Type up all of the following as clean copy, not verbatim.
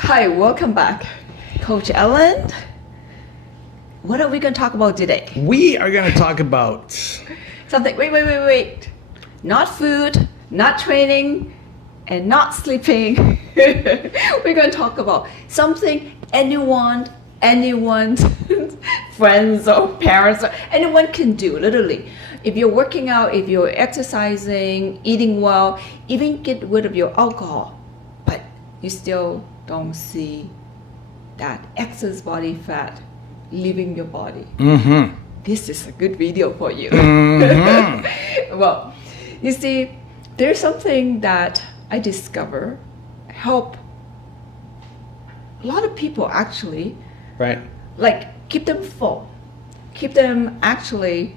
Hi, welcome back. Coach Ellen, what are we going to talk about today? We are going to talk about Something, wait. Not food, not training, and not sleeping. We're going to talk about something anyone's friends or parents or anyone can do, literally. If you're working out, if you're exercising, eating well, even get rid of your alcohol, but you still don't see that excess body fat leaving your body. This is a good video for you. Well, you see, there's something that I discover help a lot of people actually, right. like keep them full, keep them actually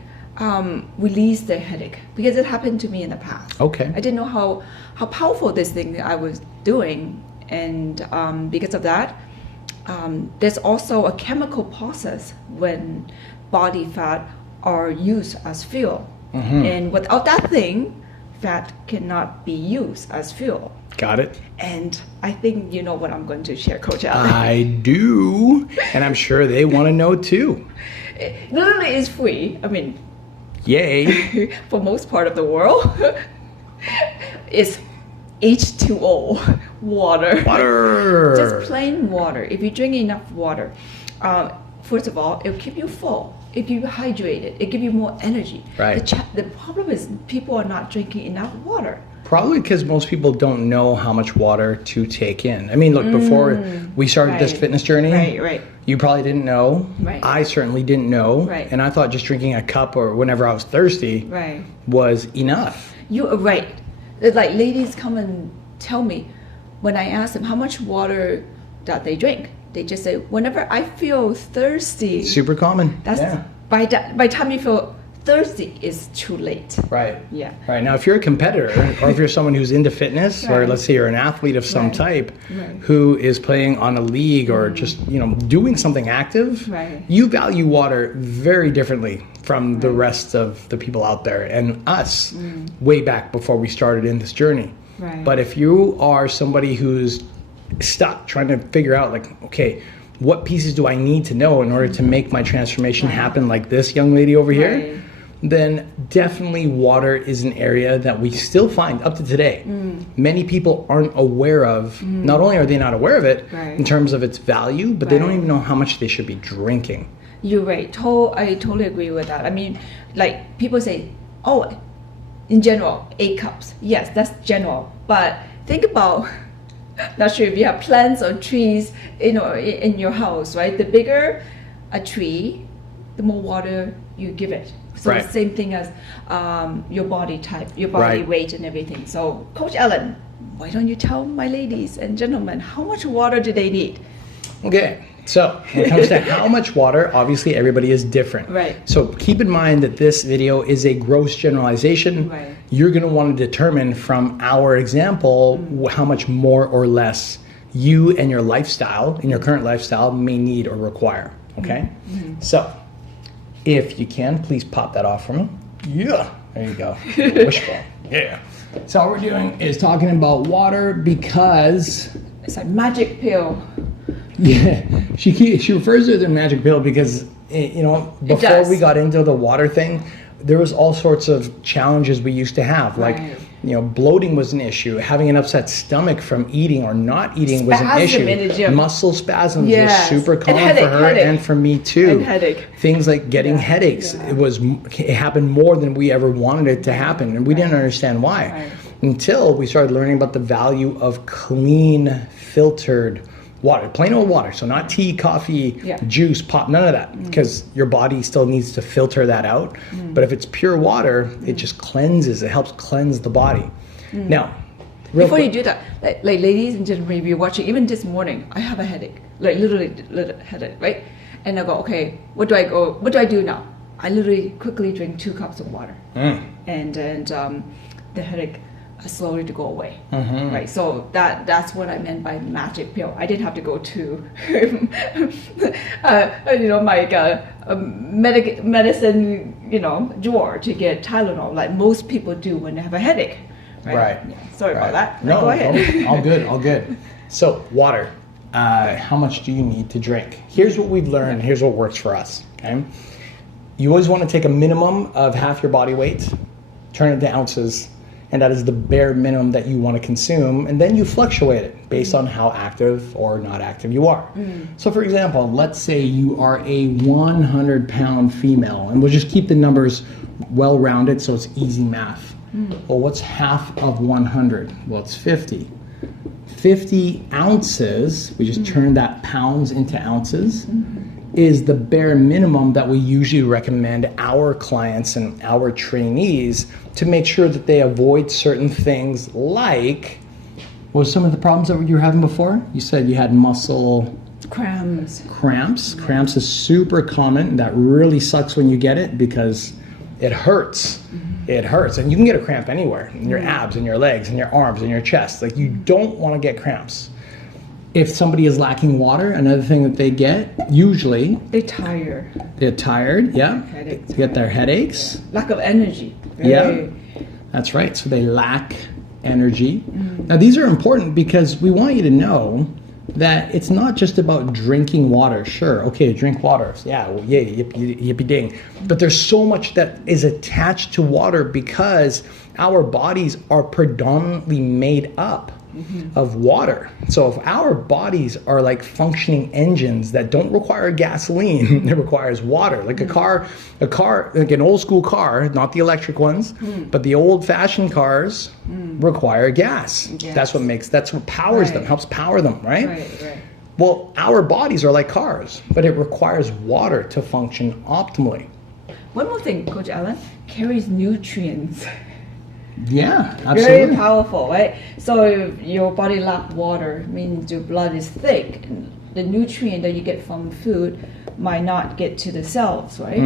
release their headache, because it happened to me in the past. Okay. I didn't know how powerful this thing I was doing, and because of that, there's also a chemical process when body fat are used as fuel, and without that thing, fat cannot be used as fuel. Got it. And I think you know what I'm going to share, Coach Allen. I do, and I'm sure they want to know too. Literally, it's free. I mean, yay. for most part of the world, it's H2O, water. Water. Just plain water. If you drink enough water, first of all, it'll keep you full. If you hydrate it, it gives you more energy. Right. The problem is people are not drinking enough water. Probably because most people don't know how much water to take in. I mean, look, before we started this fitness journey, Right. you probably didn't know. Right. I certainly didn't know. Right. And I thought just drinking a cup or whenever I was thirsty was enough. You are right. It's like ladies come and tell me, when I ask them how much water that they drink, they just say, whenever I feel thirsty. Super common. That's by the time you feel thirsty, it's too late. Right. Yeah. Right. Now, if you're a competitor or if you're someone who's into fitness, or let's say you're an athlete of some type who is playing on a league or just, doing something active, you value water very differently from the rest of the people out there and us way back before we started in this journey. Right. But if you are somebody who's stuck trying to figure out, like, okay, what pieces do I need to know in order to make my transformation happen, like this young lady over here, then definitely water is an area that we still find up to today. Many people aren't aware of. Not only are they not aware of it in terms of its value, but they don't even know how much they should be drinking. You're right. I totally agree with that. I mean, like people say, oh, in general, 8 cups. Yes, that's general. But think about, not sure if you have plants or trees, in your house, right? The bigger a tree, the more water you give it. So the same thing as your body type, your body weight and everything. So Coach Ellen, why don't you tell my ladies and gentlemen, how much water do they need? Okay, so when it comes to how much water, obviously everybody is different. Right. So keep in mind that this video is a gross generalization. Right. You're going to want to determine from our example how much more or less you and your lifestyle, in your current lifestyle, may need or require. Okay? So if you can, please pop that off for me. Yeah. There you go. Wishful. Yeah. So all we're doing is talking about water because It's a magic pill. yeah, she refers to it as a magic pill because, before we got into the water thing, there was all sorts of challenges we used to have. Like, bloating was an issue. Having an upset stomach from eating or not eating was an issue. Muscle spasms was super common for her and for me too. And headache. Things like getting headaches. It happened more than we ever wanted it to happen, and we didn't understand why until we started learning about the value of clean, filtered water, plain old water. So not tea, coffee, juice, pop, none of that, because your body still needs to filter that out. But if it's pure water, it just cleanses. It helps cleanse the body. Now, before you do that, like ladies and gentlemen, if you're watching, even this morning, I have a headache, like literally headache, right? And I go, okay, what do I do now? I literally quickly drink 2 cups of water, and the headache slowly to go away, right? So that's what I meant by magic pill. I didn't have to go to, my medicine, drawer to get Tylenol, like most people do when they have a headache, right? Yeah. Sorry about that. No, go ahead. all good. So water. how much do you need to drink? Here's what we've learned. Here's what works for us. Okay, you always want to take a minimum of half your body weight, turn it to ounces, and that is the bare minimum that you want to consume, and then you fluctuate it based on how active or not active you are. So for example, let's say you are a 100-pound female, and we'll just keep the numbers well-rounded so it's easy math. Well, what's half of 100? Well, it's 50. 50 ounces, we just turn that pounds into ounces, is the bare minimum that we usually recommend our clients and our trainees to make sure that they avoid certain things like, what were some of the problems that you were having before? You said you had muscle Cramps. Cramps is super common. That really sucks when you get it because it hurts. It hurts. And you can get a cramp anywhere, in your abs, in your legs, in your arms, in your chest. Like, you don't want to get cramps. If somebody is lacking water, another thing that they get, usually... They're tired. They're tired, yeah. Headaches. They get their headaches. Lack of energy. Yeah, that's right. So they lack energy. Now, these are important because we want you to know that it's not just about drinking water. Sure, okay, drink water. Yeah, well, yeah, yippee ding. But there's so much that is attached to water because our bodies are predominantly made up of water. So if our bodies are like functioning engines that don't require gasoline, it requires water. Like a car, like an old school car, not the electric ones, but the old fashioned cars require gas. Yes. That's what powers them, helps power them, right? Right. Well, our bodies are like cars, but it requires water to function optimally. One more thing, Coach Ellen, carries nutrients. Yeah, absolutely. Very powerful, right? So if your body lacks water, means your blood is thick. And the nutrient that you get from food might not get to the cells, right?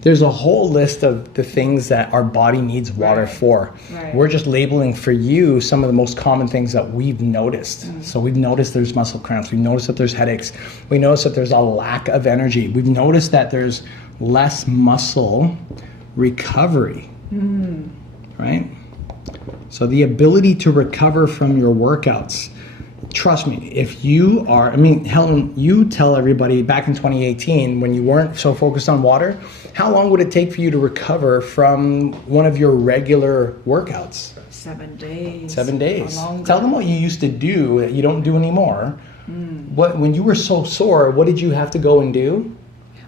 There's a whole list of the things that our body needs water for. Right. We're just labeling for you some of the most common things that we've noticed. So we've noticed there's muscle cramps. We've noticed that there's headaches. We noticed that there's a lack of energy. We've noticed that there's less muscle recovery. Right? So the ability to recover from your workouts. Trust me, if you are, Helen, you tell everybody back in 2018 when you weren't so focused on water, how long would it take for you to recover from one of your regular workouts? 7 days. 7 days. Or longer. Tell them what you used to do that you don't do anymore. When you were so sore, what did you have to go and do?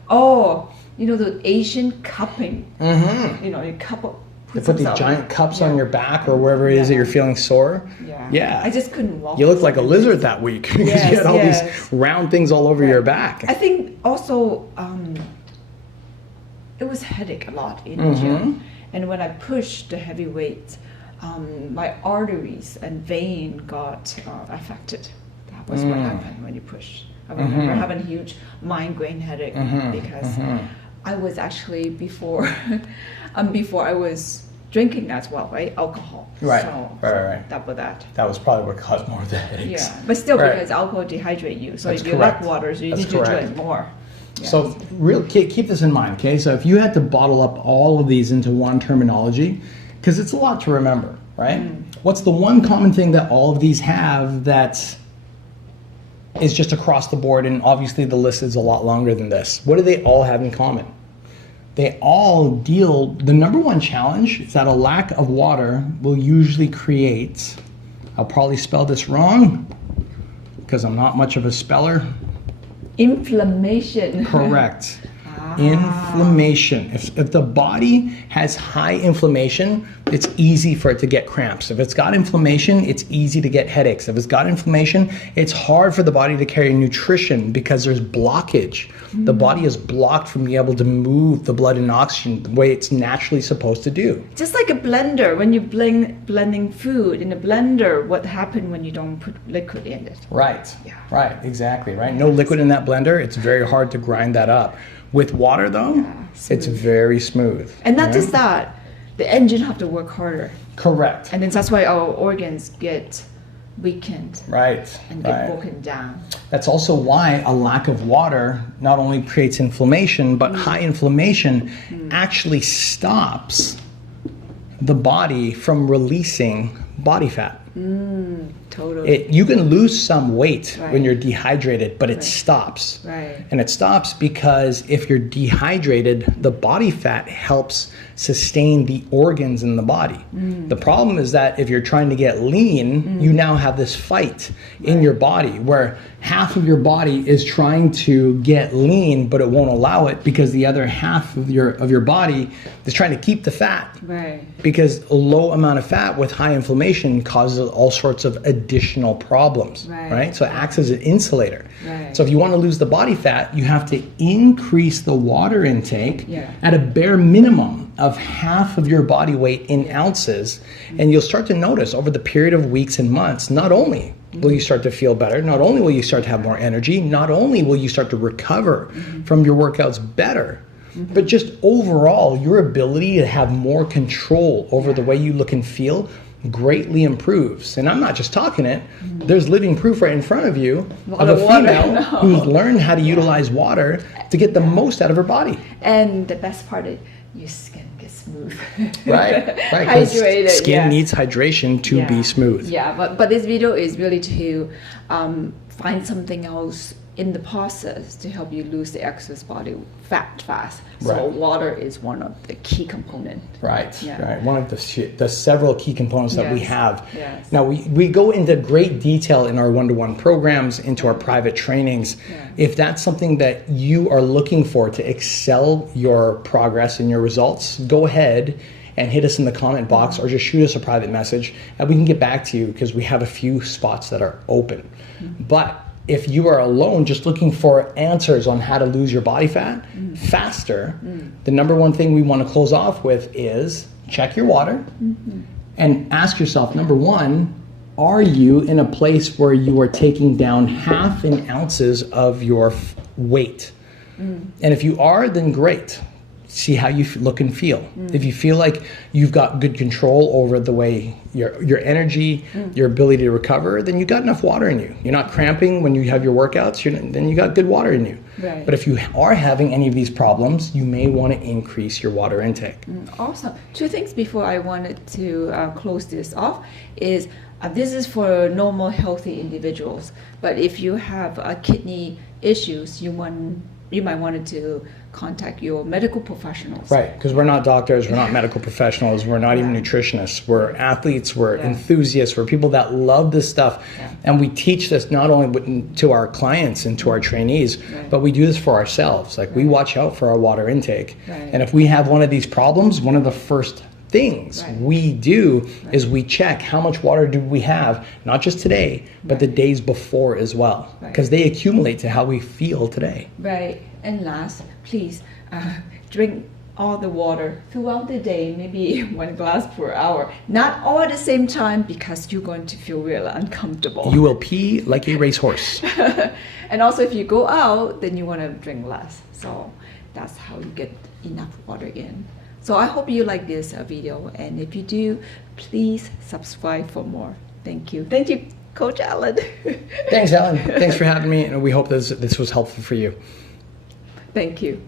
Oh, the Asian cupping. You cup up. They put these giant cups on your back or wherever it is that you're feeling sore. Yeah. I just couldn't walk. You looked like a lizard that week because you had all these round things all over your back. I think also it was headache a lot in the gym. And when I pushed the heavy weight, my arteries and vein got affected. That was what happened when you push. I remember having a huge migraine headache because I was actually before I was drinking as well, right? Alcohol. Right. So that was that. That was probably what caused more of the headaches. Yeah, but still because alcohol dehydrates you. So if you lack water, so you need to drink more. Yeah. So keep this in mind, okay? So if you had to bottle up all of these into one terminology, because it's a lot to remember, right? What's the one common thing that all of these have that is just across the board? And obviously the list is a lot longer than this. What do they all have in common? They all the number one challenge is that a lack of water will usually create, I'll probably spell this wrong because I'm not much of a speller. Inflammation. Correct. Inflammation. If the body has high inflammation, it's easy for it to get cramps. If it's got inflammation, it's easy to get headaches. If it's got inflammation, it's hard for the body to carry nutrition because there's blockage. The body is blocked from being able to move the blood and oxygen the way it's naturally supposed to do. Just like a blender, when you're blending food in a blender, what happens when you don't put liquid in it? Right. Yeah. Right. Exactly. Right. No liquid in that blender. It's very hard to grind that up. With water, though, it's very smooth. And not just that, the engine have to work harder. Correct. And then that's why our organs get weakened. Right. And get broken down. That's also why a lack of water not only creates inflammation, but high inflammation actually stops the body from releasing body fat. Totally. You can lose some weight Right. when you're dehydrated, but it Right. stops. Right. And it stops because if you're dehydrated, the body fat helps sustain the organs in the body. The problem is that if you're trying to get lean, you now have this fight in your body where half of your body is trying to get lean, but it won't allow it because the other half of your body is trying to keep the fat. Right. Because a low amount of fat with high inflammation causes all sorts of additional problems, right? So it acts as an insulator. Right. So if you want to lose the body fat, you have to increase the water intake at a bare minimum of half of your body weight in ounces. And you'll start to notice over the period of weeks and months, not only will you start to feel better, not only will you start to have more energy, not only will you start to recover from your workouts better, but just overall, your ability to have more control over the way you look and feel greatly improves. And I'm not just talking it. There's living proof right in front of you of a female who's learned how to utilize water to get the most out of her body. And the best part is your skin gets smooth. Right. 'Cause Hydrated. skin needs hydration to be smooth. Yeah, but this video is really to find something else in the process to help you lose the excess body fat fast. So Right. water is one of the key components. Right. Yeah. One of the several key components that we Yes. have. Yes. Now, we go into great detail in our one-to-one programs, into our private trainings. Yeah. If that's something that you are looking for to excel your progress and your results, go ahead and hit us in the comment box or just shoot us a private message and we can get back to you because we have a few spots that are open. But if you are alone just looking for answers on how to lose your body fat faster, the number one thing we want to close off with is check your water and ask yourself, number one, are you in a place where you are taking down half in ounces of your weight? And if you are, then great. See how you look and feel. If you feel like you've got good control over the way your energy, your ability to recover, then you got enough water in you. You're not cramping when you have your workouts, then you got good water in you. Right. But if you are having any of these problems, you may want to increase your water intake. Awesome. Two things before I wanted to close this off is this is for normal healthy individuals. But if you have kidney issues, you might want to contact your medical professionals. Right, because we're not doctors, we're not medical professionals, we're not even nutritionists, we're athletes, we're enthusiasts, we're people that love this stuff. And we teach this not only to our clients and to our trainees, but we do this for ourselves. Like we watch out for our water intake. And if we have one of these problems, one of the first things we do is we check how much water do we have, not just today, but the days before as well, because they accumulate to how we feel today. Right. And last, please drink all the water throughout the day, maybe 1 glass per hour. Not all at the same time because you're going to feel really uncomfortable. You will pee like a racehorse. And also if you go out, then you want to drink less. So that's how you get enough water in. So I hope you like this video, and if you do, please subscribe for more. Thank you. Thank you, Coach Helen. Thanks, Helen. Thanks for having me, and we hope this was helpful for you. Thank you.